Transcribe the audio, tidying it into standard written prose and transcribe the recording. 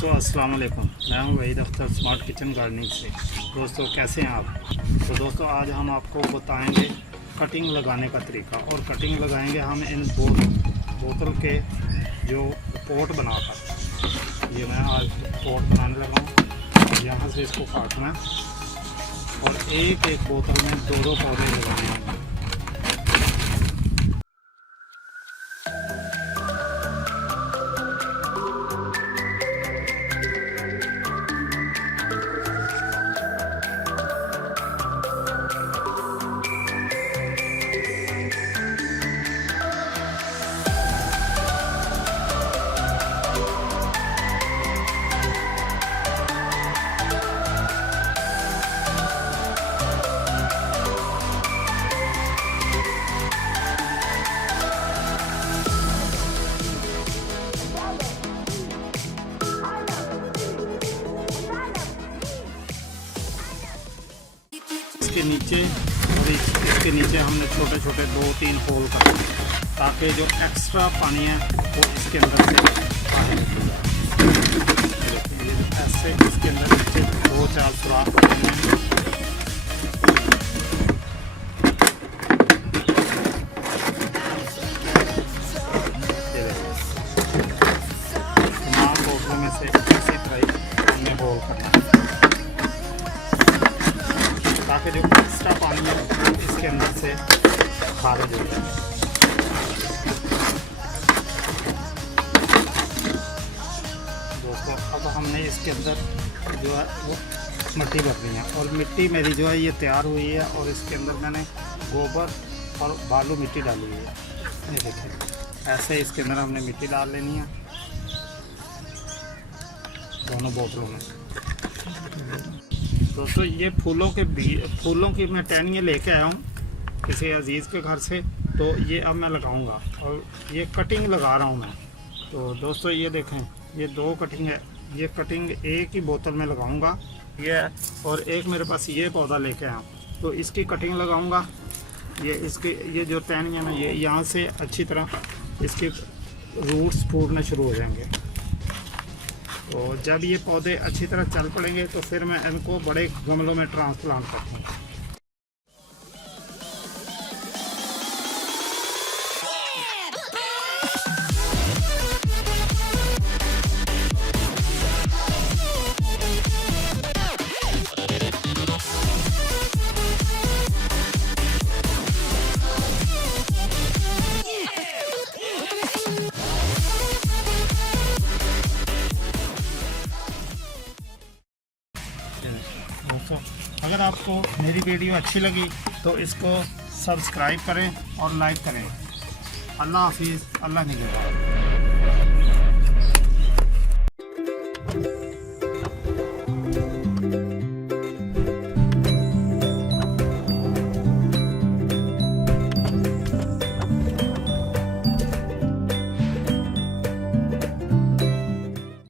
दोस्तों अस्सलाम वालेकुम, मैं हूं Waheed Akhtar smart kitchen gardening से। दोस्तों कैसे हैं आप? तो दोस्तों आज हम आपको बताएंगे कटिंग लगाने का तरीका, और कटिंग लगाएंगे हम इन बोतल के जो पोट बनाकर। ये मैं आज पोट बनाने लगा हूँ। यहाँ से इसको काटना है और एक एक बोतल में दो पौधे लगाने हैं। इसके नीचे और इसके नीचे हमने छोटे छोटे 2-3 होल कर दिए ताकि जो एक्स्ट्रा पानी है वो इसके अंदर से बाहर निकल जाए। ऐसे इसके अंदर नीचे 2-4 सुराख करने हैं। तमाम बोतलों में से इसी तरह हमने होल करना है ताकि जो एक्स्ट्रा पानी है वो इसके अंदर से खारिज हो जाए। दोस्तों अब हमने इसके अंदर जो है वो मिट्टी भरनी है, और मिट्टी मेरी जो है ये तैयार हुई है, और इसके अंदर मैंने गोबर और बालू मिट्टी डाली हुई है। ये देखिए ऐसे इसके अंदर हमने मिट्टी डाल लेनी है दोनों बोतलों में। दोस्तों ये फूलों की मैं टहनियाँ लेके आया हूँ किसी अजीज़ के घर से, तो ये अब मैं लगाऊंगा, और ये कटिंग लगा रहा हूँ मैं। तो दोस्तों ये देखें, ये 2 कटिंग है। ये कटिंग एक ही बोतल में लगाऊंगा ये, और एक मेरे पास ये पौधा लेके आया हूँ, तो इसकी कटिंग लगाऊंगा। ये जो टहनियाँ ना ये यहाँ से अच्छी तरह इसके रूट्स फूटने शुरू हो जाएंगे। तो जब ये पौधे अच्छी तरह चल पड़ेंगे तो फिर मैं इनको बड़े गमलों में ट्रांसप्लांट करता हूँ। दोस्तों अगर आपको मेरी वीडियो अच्छी लगी तो इसको सब्सक्राइब करें और लाइक करें। अल्लाह हाफिज़, अल्लाह निगहबान।